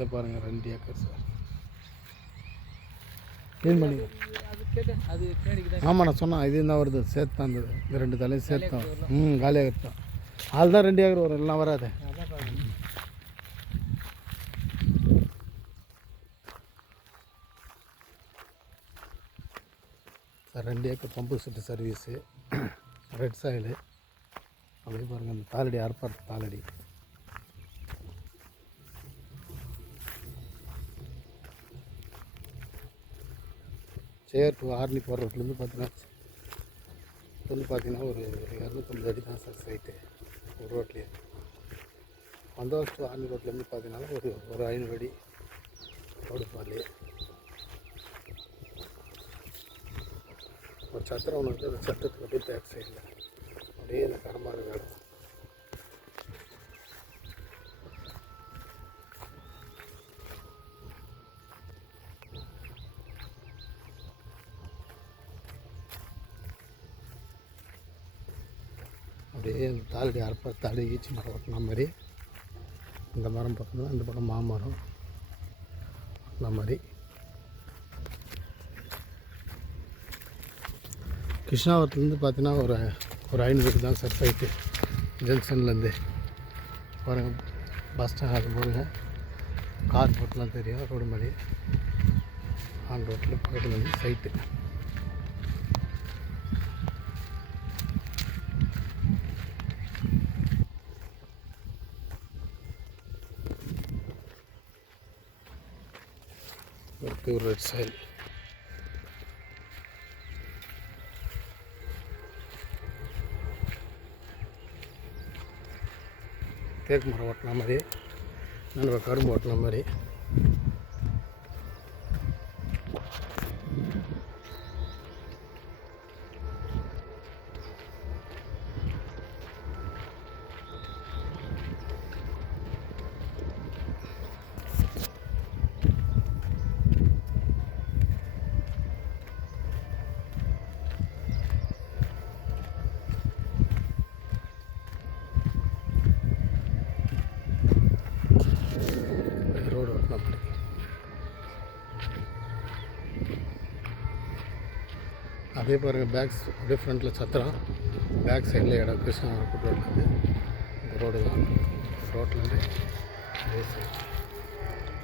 இதே பாருங்கள் 2 acre sir. Clean பண்ணி ஆமாம் நான் சொன்னேன் இது என்ன வருது சேர்த்து தான் இருந்தது. இந்த 2 தலையும் சேர்த்து தான் காலியாக தான். ஆள் தான் 2 ஏக்கர் வரும், எல்லாம் வராது. Sir 2 acre pump set service, red soil. அப்படியே பாருங்கள் இந்த தாளடி அறுப்பார் தாளடி. சேர் டு ஆர்னி போகிற ரோட்லேருந்து பார்த்தீங்கன்னா ஒரு 250 அடி தான் சார் சைட்டு ஒரு ரோட்லேயே. வந்தவாஸ் டு ஆர்னி ரோட்லேருந்து பார்த்தீங்கன்னா ஒரு 500 அடி ரோடு பாதையே. ஒரு சத்திரம் ஒன்று இருக்குது, அந்த சத்திரத்துக்கு அப்படியே பேக் சைடில் அப்படியே இந்த கடமாறு வேலை. அப்படியே இந்த தாளடி அறுப்பா தாளடி ஈச்சி மரம் ஓட்டின மாதிரி இந்த மரம் பார்த்தோம்னா இந்த பக்கம் மாமரம் ஓட்டின மாதிரி. கிருஷ்ணாவரத்துலேருந்து பார்த்தீங்கன்னா ஒரு 500 தான் சார் சைட்டு ஜங்ஷன்லேருந்து. பாருங்கள் பஸ் ஸ்டாண்ட் போடுங்க, கார் போட்டுலாம் தெரியும் ரோடு மாதிரி. ஆன் ரோட்டில் பக்கத்தில் வந்து சைட்டு. ஒரு ரெட் சாயில். தேக்கு மரம் ஓட்டின மாதிரி, நம்ம கரும்பு ஓட்டின மாதிரி. ரோடு ஓட்டின மாதிரி. அதே பாருங்கள் பேக்ஸ் அப்படியே ஃப்ரண்ட்டில் சத்திரம், பேக் சைடில் இடம் கிருஷ்ணா ரோட்லேருந்து இந்த ரோடு தான். ரோட்லேருந்து அதே சைடு